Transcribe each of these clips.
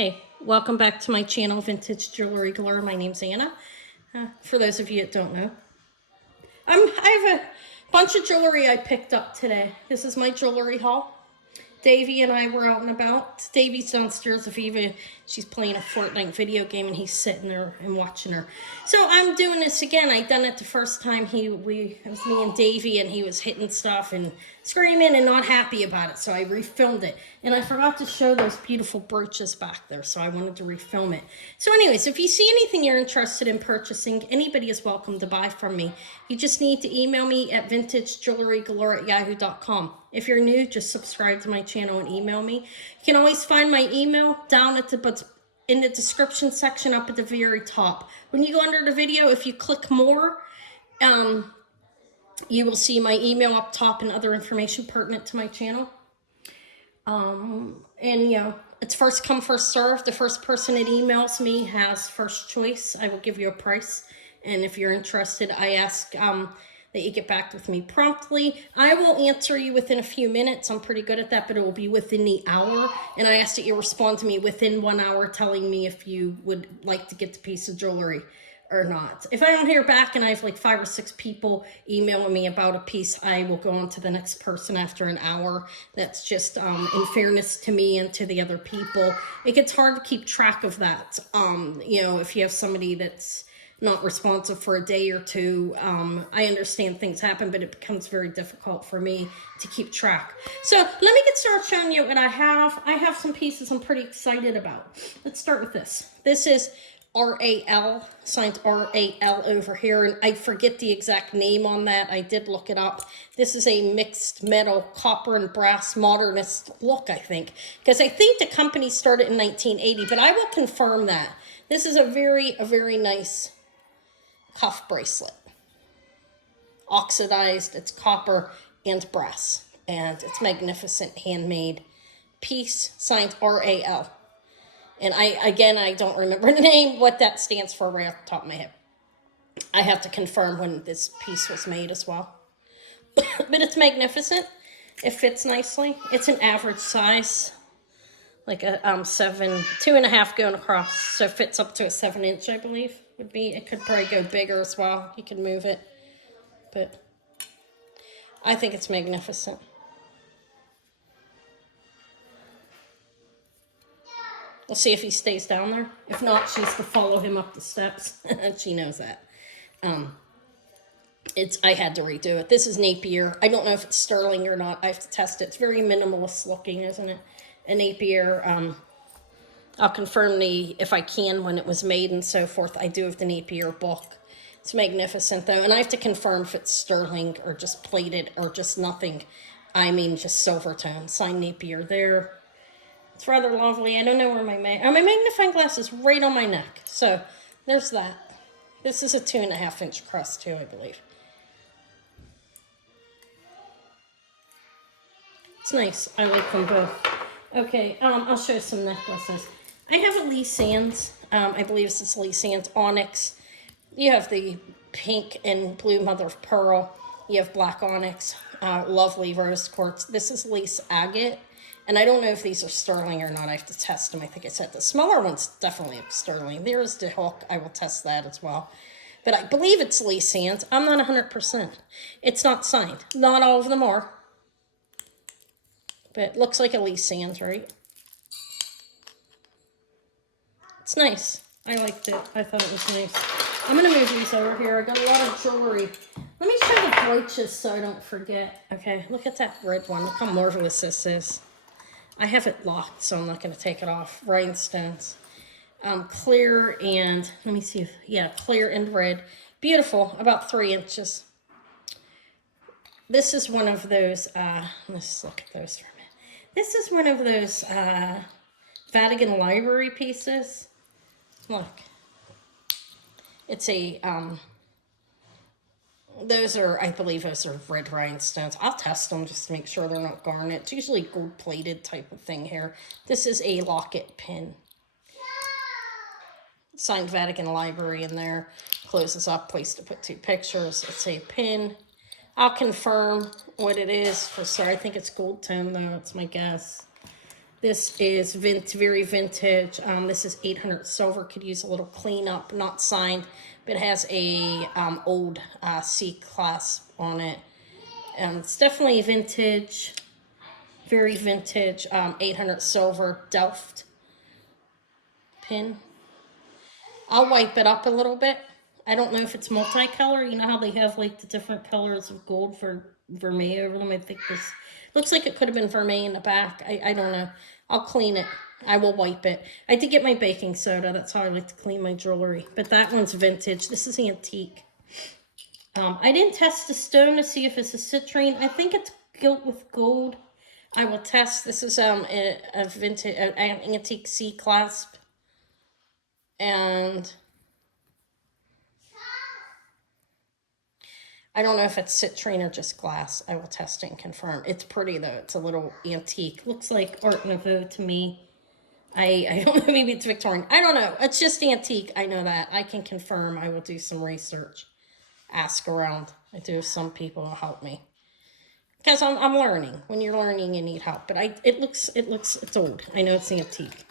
Hey, welcome back to my channel, Vintage Jewelry Galore. My name's Anna. For those of you that don't know, I have a bunch of jewelry I picked up today. This is my jewelry haul. Davey and I were out and about. Davey's downstairs with Eva. She's playing a Fortnite video game and he's sitting there and watching her. So I'm doing this again. I done it the first time it was me and Davey, and he was hitting stuff and screaming and not happy about it. So I refilmed it. And I forgot to show those beautiful brooches back there, so I wanted to refilm it. So anyways, if you see anything you're interested in purchasing, anybody is welcome to buy from me. You just need to email me at vintagejewelrygalore@yahoo.com. If you're new, just subscribe to my channel and email me. You can always find my email down at in the description section up at the very top. When you go under the video, if you click more, you will see my email up top and other information pertinent to my channel. And you know, it's first come, first serve. The first person that emails me has first choice. I will give you a price. And if you're interested, I ask that you get back with me promptly. I will answer you within a few minutes. I'm pretty good at that, but it will be within the hour. And I ask that you respond to me within 1 hour telling me if you would like to get the piece of jewelry or not. If I don't hear back and I have like 5 or 6 people emailing me about a piece, I will go on to the next person after an hour. That's just in fairness to me and to the other people. It gets hard to keep track of that. You know, if you have somebody that's not responsive for a day or two, I understand things happen, but it becomes very difficult for me to keep track. So let me get started showing you what I have. I have some pieces I'm pretty excited about. Let's start with this. This is RAL, signed RAL over here, and I forget the exact name on that. I did look it up. This is a mixed metal, copper and brass modernist look, I think, because I think the company started in 1980, but I will confirm that. This is a very nice cuff bracelet. Oxidized, it's copper and brass, and it's magnificent handmade piece, signed RAL. And I don't remember the name, what that stands for right off the top of my head. I have to confirm when this piece was made as well. But it's magnificent. It fits nicely. It's an average size, like a 2.5 going across. So it fits up to a 7-inch, I believe, would be. It could probably go bigger as well. You can move it. But I think it's magnificent. We'll see if he stays down there. If not, she has to follow him up the steps. She knows that. I had to redo it. This is Napier. I don't know if it's sterling or not. I have to test it. It's very minimalist looking, isn't it? A Napier. I'll confirm if I can, when it was made and so forth. I do have the Napier book. It's magnificent, though. And I have to confirm if it's sterling or just plated or just nothing. I mean, just silver tone. Signed Napier there. It's rather lovely. I don't know where my magnifying glass is right on my neck. So there's that. This is a 2.5-inch across too, I believe. It's nice. I like them both. Okay, I'll show you some necklaces. I have a Lee Sands. I believe this is Lee Sands Onyx. You have the pink and blue mother of pearl. You have black onyx, lovely rose quartz. This is lace agate. And I don't know if these are sterling or not. I have to test them. I think I said the smaller one's definitely sterling. There's the hook. I will test that as well. But I believe it's Lee Sands. I'm not 100%. It's not signed. Not all of them are. But it looks like a Lee Sands, right? It's nice. I liked it. I thought it was nice. I'm going to move these over here. I got a lot of jewelry. Let me show the brooches so I don't forget. Okay, look at that red one. Look how marvelous this is. I have it locked, so I'm not going to take it off. Rhinestones. Clear and, let me see. Yeah, clear and red. Beautiful. About 3 inches. This is one of those, let's look at those for a minute. This is one of those Vatican Library pieces. Look. It's a, I believe those are red rhinestones. I'll test them just to make sure they're not garnet. It's usually gold-plated type of thing here. This is a locket pin. Signed Vatican Library in there. Closes up, place to put 2 pictures. It's a pin. I'll confirm what it is for sure. I think it's gold tone, though. It's my guess. This is very vintage. This is 800 silver. Could use a little cleanup, not signed, but it has a old C clasp on it. It's definitely vintage, very vintage. 800 silver Delft pin. I'll wipe it up a little bit. I don't know if it's multicolor. You know how they have like the different colors of gold for vermeil over them? I think this looks like it could have been vermeil in the back. I don't know. I'll clean it. I will wipe it. I did get my baking soda. That's how I like to clean my jewelry. But that one's vintage. This is antique. I didn't test the stone to see if it's a citrine. I think it's gilt with gold. I will test. This is a vintage, an antique C clasp. And I don't know if it's citrine or just glass. I will test it and confirm. It's pretty though. It's a little antique. Looks like Art Nouveau to me. I don't know. Maybe it's Victorian. I don't know. It's just antique. I know that. I can confirm. I will do some research. Ask around. I do have some people who help me. Because I'm learning. When you're learning, you need help. But it's old. I know it's antique.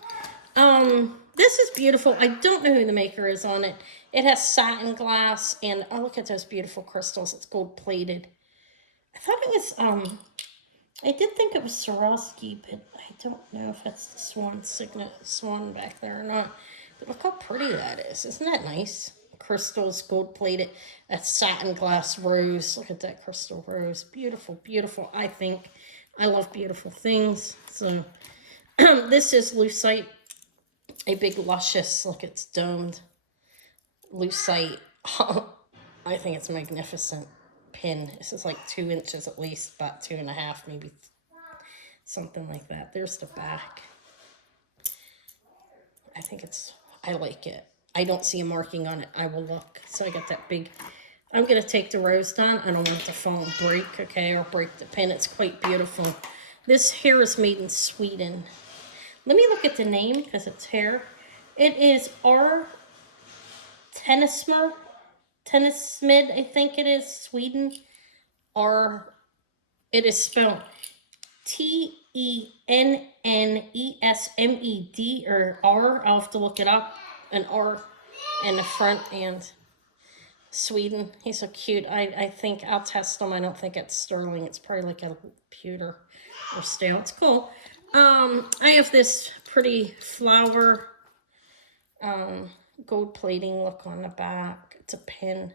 This is beautiful. I don't know who the maker is on it. It has satin glass, and oh, look at those beautiful crystals. It's gold plated. I thought it was, I did think it was Swarovski, but I don't know if that's the swan signet, swan back there or not. But look how pretty that is. Isn't that nice? Crystals, gold plated, a satin glass rose. Look at that crystal rose. Beautiful, beautiful. I think I love beautiful things. So this is lucite. A big luscious, look, it's domed lucite. I think it's a magnificent pin. This is like 2 inches at least, about 2.5, maybe something like that. There's the back. I like it. I don't see a marking on it. I will look. So I got that big, I'm going to take the rose down. I don't want it to fall and break, okay, or break the pin. It's quite beautiful. This hair is made in Sweden. Let me look at the name because it's hair. It is R. Tennismid, I think it is, Sweden. It is spelled Tennnesmed or R. I'll have to look it up. An R in the front and Sweden. He's so cute. I think I'll test him. I don't think it's sterling. It's probably like a pewter or stale. It's cool. I have this pretty flower gold plating look on the back. It's a pin,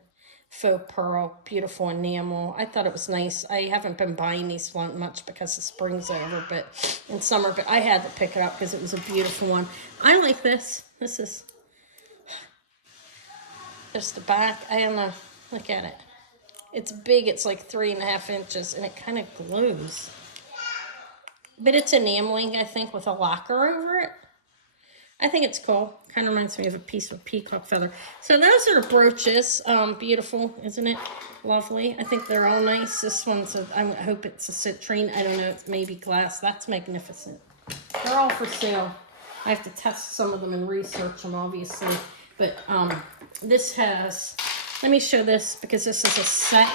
faux pearl, beautiful enamel. I thought it was nice. I haven't been buying these much because the spring's over, but in summer, but I had to pick it up because it was a beautiful one. I like this. This is, there's the back. I don't know. Look at it. It's big. It's like 3.5 inches, and it kind of glows. But it's enameling, I think, with a lacquer over it. I think it's cool. Kind of reminds me of a piece of peacock feather. So those are the brooches. Beautiful, isn't it? Lovely. I think they're all nice. This one's, I hope it's a citrine. I don't know. It's maybe glass. That's magnificent. They're all for sale. I have to test some of them and research them, obviously. But this has, let me show this because this is a set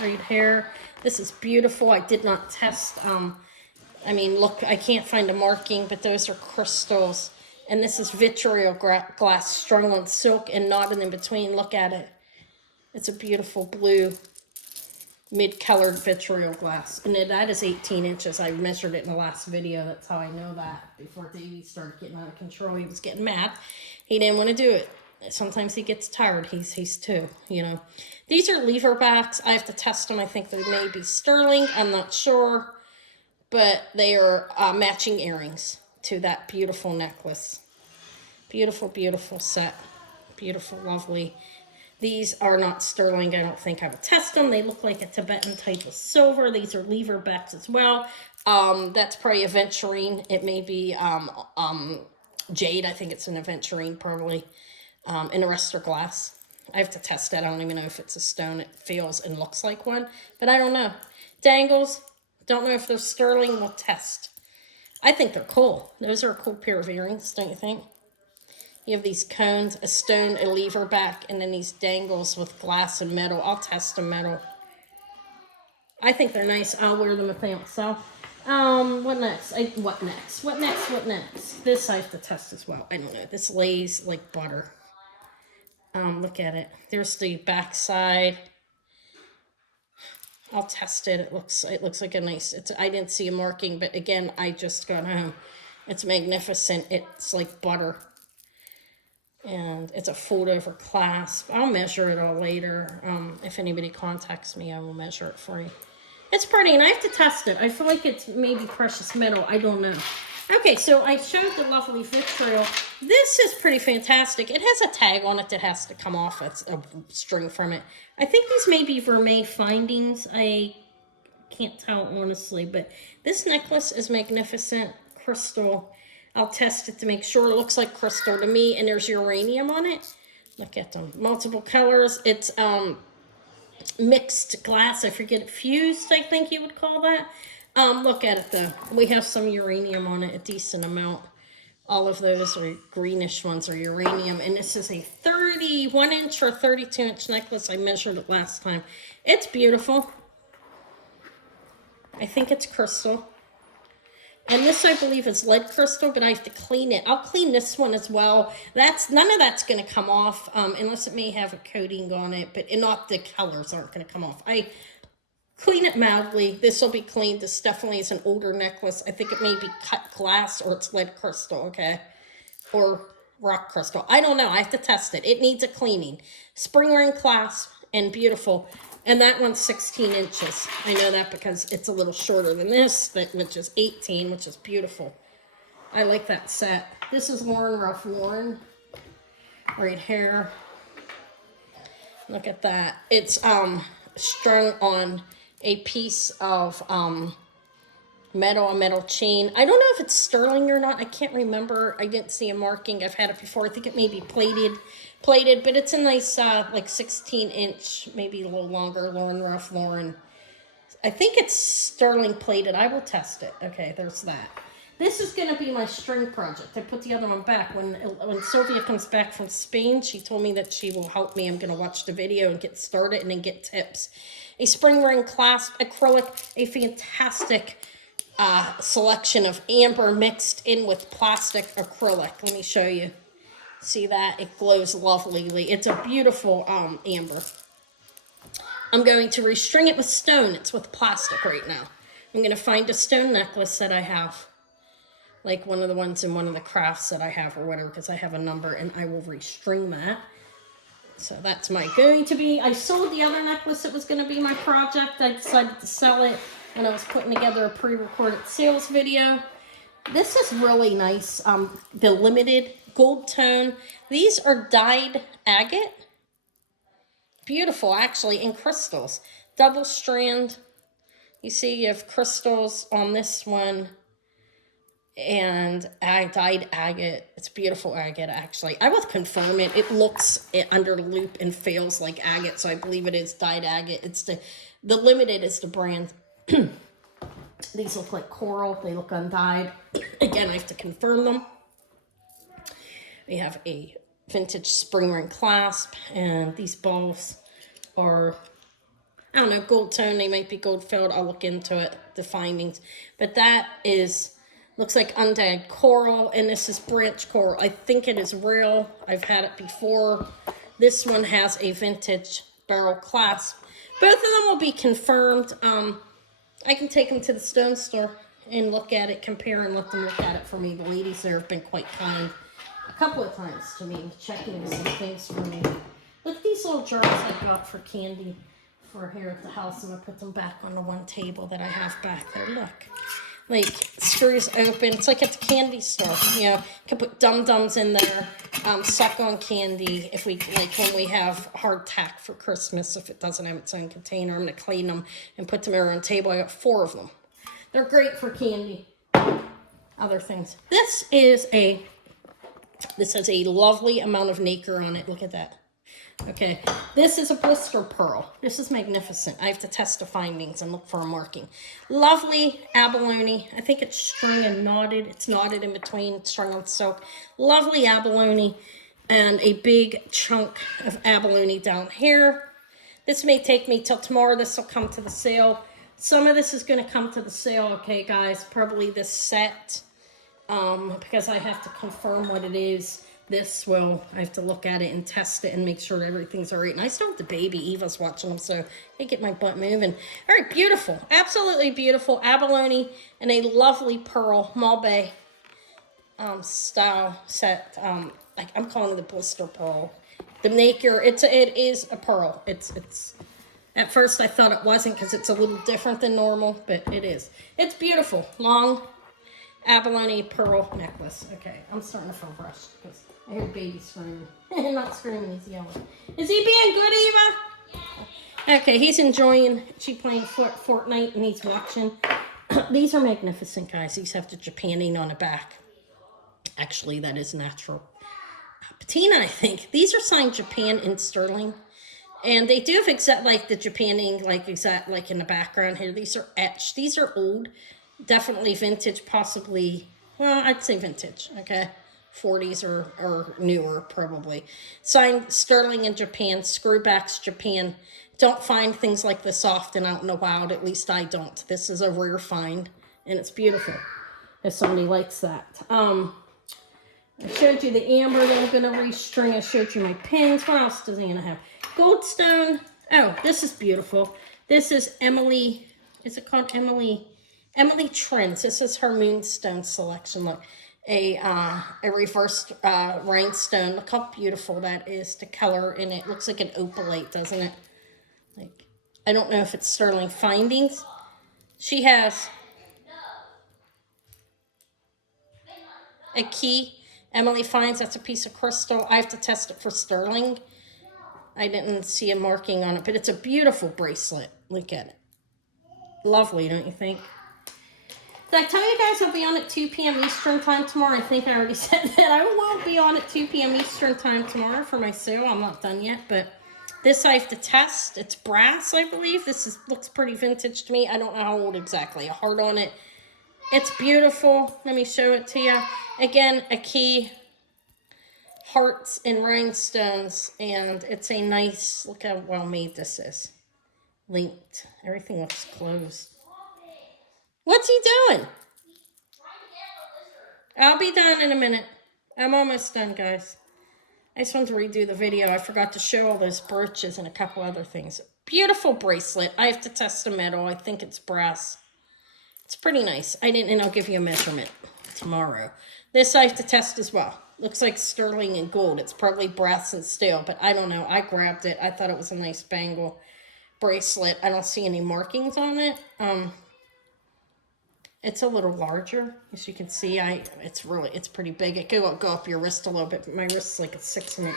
right here. This is beautiful. I did not test, I mean, look, I can't find a marking, but those are crystals. And this is vitriol glass strung on silk and knotted in between. Look at it. It's a beautiful blue mid-colored vitriol glass. And that is 18 inches. I measured it in the last video. That's how I know that. Before Davey started getting out of control, he was getting mad. He didn't want to do it. Sometimes he gets tired. He's 2, you know. These are lever backs. I have to test them. I think they may be sterling. I'm not sure. But they are matching earrings to that beautiful necklace. Beautiful, beautiful set. Beautiful, lovely. These are not sterling. I don't think I would test them. They look like a Tibetan type of silver. These are lever backs as well. That's probably aventurine. It may be jade. I think it's an aventurine probably. And the rest are glass. I have to test that. I don't even know if it's a stone. It feels and looks like one. But I don't know. Dangles. Don't know if they're sterling. We'll test. I think they're cool. Those are a cool pair of earrings, don't you think? You have these cones, a stone, a lever back, and then these dangles with glass and metal. I'll test the metal. I think they're nice. I'll wear them if they don't sell. What next? What next? This I have to test as well. I don't know. This lays like butter. Look at it. There's the back side. I'll test it. It looks like a nice, I didn't see a marking, but again, I just got home. It's magnificent. It's like butter. And it's a fold over clasp. I'll measure it all later. If anybody contacts me, I will measure it for you. It's pretty, and I have to test it. I feel like it's maybe precious metal. I don't know. Okay, so I showed the lovely Vitriol. This is pretty fantastic. It has a tag on it that has to come off. It's a string from it. I think these may be Vermeil findings. I can't tell honestly, but this necklace is magnificent. Crystal. I'll test it to make sure it looks like crystal to me, and there's uranium on it. Look at them. Multiple colors. It's mixed glass. I forget, fused, I think you would call that. Look at it though. We have some uranium on it, a decent amount. All of those are greenish ones are uranium. And this is a 31 inch or 32 inch necklace. I measured it last time. It's beautiful. I think it's crystal. And this, I believe, is lead crystal, but I have to clean it. I'll clean this one as well. None of that's going to come off, unless it may have a coating on it, but not the colors aren't going to come off. I clean it mildly. This will be cleaned. This definitely is an older necklace. I think it may be cut glass or it's lead crystal, okay? Or rock crystal. I don't know. I have to test it. It needs a cleaning. Spring ring clasp and beautiful. And that one's 16 inches. I know that because it's a little shorter than this, which is 18, which is beautiful. I like that set. This is Lauren Ruff Lauren. Right here. Look at that. It's strung on a piece of a metal chain. I don't know if it's sterling or not. I can't remember. I didn't see a marking. I've had it before. I think it may be plated, but it's a nice like 16 inch, maybe a little longer. Lauren Ruff Lauren. I think it's sterling plated. I will test it. Okay, there's that. This is going to be my string project. I put the other one back. When Sylvia comes back from Spain, she told me that she will help me. I'm going to watch the video and get started and then get tips. A spring ring clasp acrylic, a fantastic selection of amber mixed in with plastic acrylic. Let me show you. See that? It glows lovelyly. It's a beautiful amber. I'm going to restring it with stone. It's with plastic right now. I'm going to find a stone necklace that I have. Like one of the ones in one of the crafts that I have or whatever, because I have a number, and I will restring that. So that's going to be, I sold the other necklace that was going to be my project. I decided to sell it when I was putting together a pre-recorded sales video. This is really nice. The limited gold tone. These are dyed agate. Beautiful, actually, in crystals. Double strand. You see, you have crystals on this one. And I dyed agate. It's beautiful agate, actually. I will confirm it. It looks under loop and feels like agate, so I believe it is dyed agate. It's the limited is the brand. These look like coral. They look undyed. Again, I have to confirm them. We have a vintage spring ring clasp, and these balls are, I don't know, gold tone. They might be gold filled. I'll look into it, the findings. But that is, looks like undyed coral, and this is branch coral. I think it is real. I've had it before. This one has a vintage barrel clasp. Both of them will be confirmed. I can take them to the stone store and look at it, compare, and let them look at it for me. The ladies there have been quite kind a couple of times to me, checking some things for me. Look at these little jars I got for candy for here at the house. I'm going to put them back on the one table that I have back there. Look. Like, screws open. It's like at the candy store, you know. You can put dum-dums in there, suck on candy. If we, like when we have hardtack for Christmas, if it doesn't have its own container, I'm going to clean them and put them around the table. I got 4 of them. They're great for candy. Other things. This has a lovely amount of nacre on it. Look at that. Okay, this is a blister pearl. This is magnificent. I have to test the findings and look for a marking. Lovely abalone. I think it's strung and knotted. It's knotted in between, strung on silk. Lovely abalone and a big chunk of abalone down here. This may take me till tomorrow. This will come to the sale. Some of this is going to come to the sale, okay, guys? Probably this set, because I have to confirm what it is. This will, I have to look at it and test it and make sure everything's all right. And I still have the baby. Eva's watching them, so I get my butt moving. All right, beautiful. Absolutely beautiful. Abalone and a lovely pearl Maube style set. Like I'm calling it the blister pearl. The nacre, it is a pearl. It's at first I thought it wasn't because it's a little different than normal, but it is. It's beautiful. Long abalone pearl necklace. Okay, I'm starting to feel rushed because I hear baby screaming. Not screaming, he's yelling. Is he being good, Eva? Yeah. Okay, he's enjoying, she playing Fortnite and he's watching. These are magnificent, guys. These have the Japanning on the back. Actually, that is natural patina, I think. These are signed Japan in sterling. And they do have exact, like the Japanning, like exact, like in the background here. These are etched. These are old. Definitely vintage, possibly, well, I'd say vintage, okay? 40s or newer, probably. Signed sterling in Japan, screwbacks Japan. Don't find things like this often out in the wild. At least I don't. This is a rare find, and it's beautiful, if somebody likes that. I showed you the amber that I'm going to restring. I showed you my pins. What else does Anna have? Goldstone. Oh, this is beautiful. This is Emily. Is it called Emily? Emily Trends. This is her moonstone selection. Look, a reversed rhinestone. Look how beautiful that is. The color in it looks like an opalite, doesn't it? Like, I don't know if it's sterling findings. She has a key. Emily finds that's a piece of crystal. I have to test it for sterling. I didn't see a marking on it, but it's a beautiful bracelet. Look at it. Lovely, don't you think? Did I tell you guys I'll be on at 2 p.m. Eastern time tomorrow? I think I already said that. I will be on at 2 p.m. Eastern time tomorrow for my sale. I'm not done yet, but this I have to test. It's brass, I believe. This looks pretty vintage to me. I don't know how old exactly. A heart on it. It's beautiful. Let me show it to you. Again, a key, hearts and rhinestones, and it's a nice, look how well made this is. Linked. Everything looks closed. What's he doing? I'll be done in a minute. I'm almost done, guys. I just wanted to redo the video. I forgot to show all those brooches and a couple other things. Beautiful bracelet. I have to test the metal. I think it's brass. It's pretty nice. And I'll give you a measurement tomorrow. This I have to test as well. Looks like sterling and gold. It's probably brass and steel, but I don't know. I grabbed it. I thought it was a nice bangle bracelet. I don't see any markings on it. It's a little larger, as you can see. It's pretty big. It could go up your wrist a little bit, but my wrist is like a 6 and an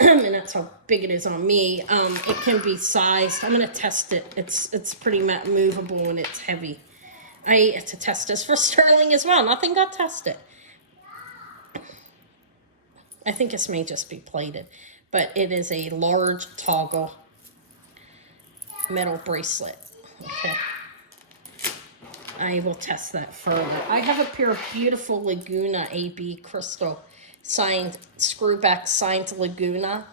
8. And that's how big it is on me. It can be sized. I'm gonna test it. It's pretty movable and it's heavy. I have to test this for sterling as well. Nothing got tested. I think this may just be plated, but it is a large toggle metal bracelet. Okay. I will test that further. I have a pair of beautiful Laguna AB crystal signed, screwback signed Laguna.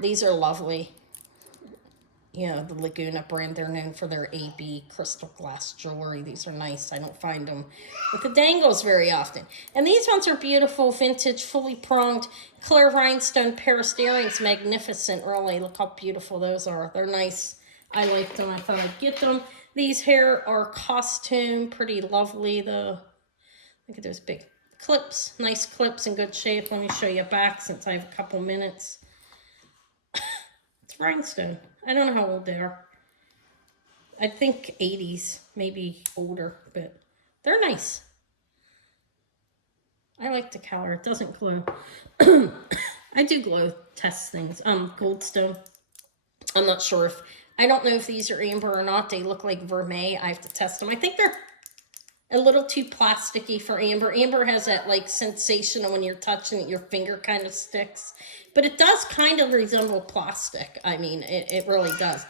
These are lovely. You know, the Laguna brand, they're known for their AB crystal glass jewelry. These are nice. I don't find them with the dangles very often. And these ones are beautiful, vintage, fully pronged, clear rhinestone Paris earrings. Magnificent, really. Look how beautiful those are. They're nice. I like them. I thought I'd get them. These here are costume, pretty lovely. Look at those big clips, nice clips in good shape. Let me show you back since I have a couple minutes. It's rhinestone. I don't know how old they are. I think 80s, maybe older, but they're nice. I like the color. It doesn't glow. I do glow test things. Goldstone. I'm not sure if, I don't know if these are amber or not. They look like vermeil. I have to test them. I think they're a little too plasticky for amber. Amber has that like sensation of when you're touching it, your finger kind of sticks. But it does kind of resemble plastic. I mean, it really does.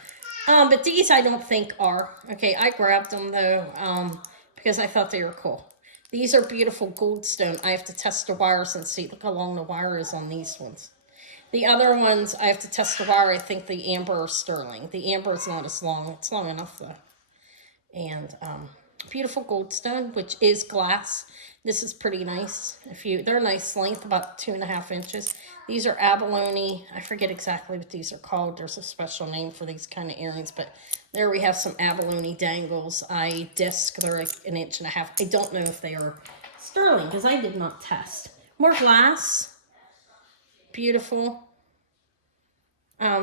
But these I don't think are. Okay, I grabbed them though because I thought they were cool. These are beautiful goldstone. I have to test the wires and see. Look how long the wire is on these ones. The other ones, I have to test the wire. I think the amber or sterling. The amber is not as long. It's long enough though. And beautiful goldstone, which is glass. This is pretty nice. They're a nice length, about 2.5 inches. These are abalone. I forget exactly what these are called. There's a special name for these kind of earrings, but there we have some abalone dangles. Disc. They're like 1.5 inches. I don't know if they are sterling because I did not test. More glass. Beautiful.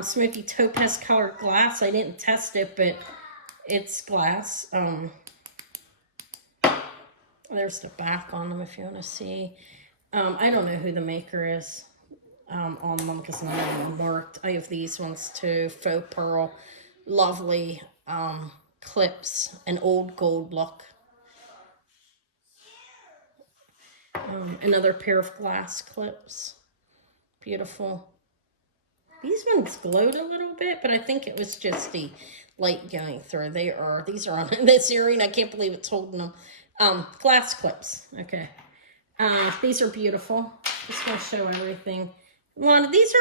Smoky topaz colored glass. I didn't test it, but it's glass. There's the back on them if you want to see. I don't know who the maker is on them because none of them worked. I have these ones too. Faux pearl. Lovely clips. An old gold look. Another pair of glass clips. Beautiful. These ones glowed a little bit, but I think it was just the light going through. These are on this earring. I can't believe it's holding them. Glass clips. Okay. These are beautiful. Just want to show everything. A lot of these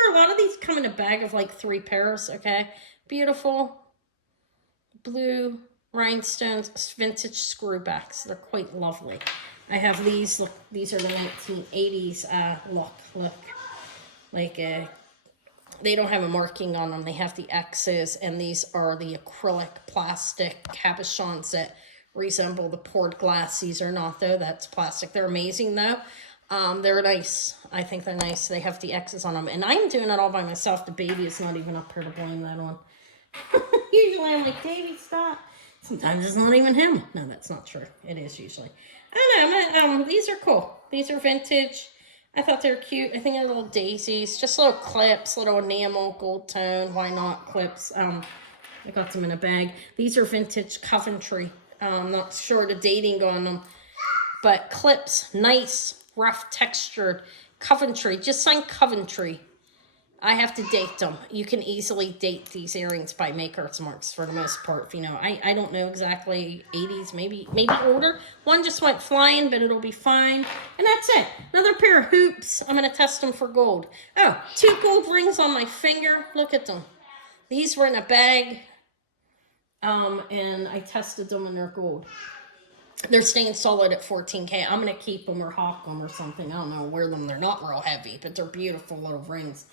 come in a bag of like 3 pairs. Okay. Beautiful. Blue rhinestones, vintage screwbacks. They're quite lovely. I have these. Look, these are the 1980s look. Like they don't have a marking on them. They have the X's, and these are the acrylic plastic cabochons that resemble the poured glass. These are not, though. That's plastic. They're amazing, though. They're nice. I think they're nice. They have the X's on them. And I'm doing it all by myself. The baby is not even up here to blame that on. Usually I'm like, Davey, stop. Sometimes it's not even him. No, that's not true. It is usually. I don't know. These are cool. These are vintage. I thought they were cute. I think they're little daisies. Just little clips, little enamel, gold tone. Why not clips? I got them in a bag. These are vintage Coventry. I'm not sure the dating on them. But clips, nice, rough textured. Coventry. Just sign Coventry. I have to date them. You can easily date these earrings by maker's marks for the most part. You know, I don't know exactly, 80s, maybe older. One just went flying, but it'll be fine. And that's it. Another pair of hoops. I'm going to test them for gold. Oh, 2 gold rings on my finger. Look at them. These were in a bag. And I tested them and they're gold. They're staying solid at 14K. I'm going to keep them or hawk them or something. I don't know, wear them. They're not real heavy, but they're beautiful little rings.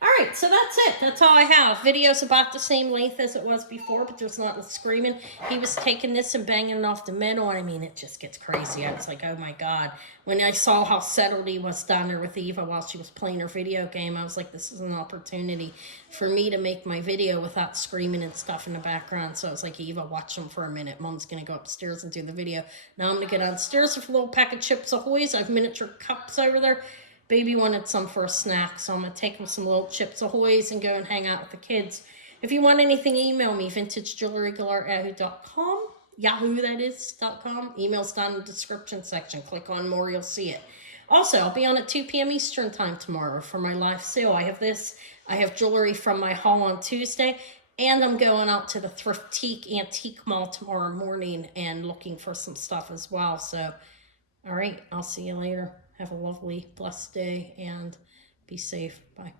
All right, so that's it. That's all I have. Video's about the same length as it was before, but there's not screaming. He was taking this and banging it off the middle, and I mean, it just gets crazy. I was like, oh my God. When I saw how settled he was down there with Eva while she was playing her video game, I was like, this is an opportunity for me to make my video without screaming and stuff in the background. So I was like, Eva, watch them for a minute. Mom's going to go upstairs and do the video. Now I'm going to get downstairs with a little pack of Chips Ahoy's. I have miniature cups over there. Baby wanted some for a snack, so I'm going to take him some little Chips Ahoy's and go and hang out with the kids. If you want anything, email me, vintagejewelrygalore@yahoo.com. Yahoo, that is, .com. Email's down in the description section. Click on more, you'll see it. Also, I'll be on at 2 p.m. Eastern time tomorrow for my live sale. I have this. I have jewelry from my haul on Tuesday, and I'm going out to the Thrifted Antique Mall tomorrow morning and looking for some stuff as well. So, all right, I'll see you later. Have a lovely, blessed day, and be safe. Bye.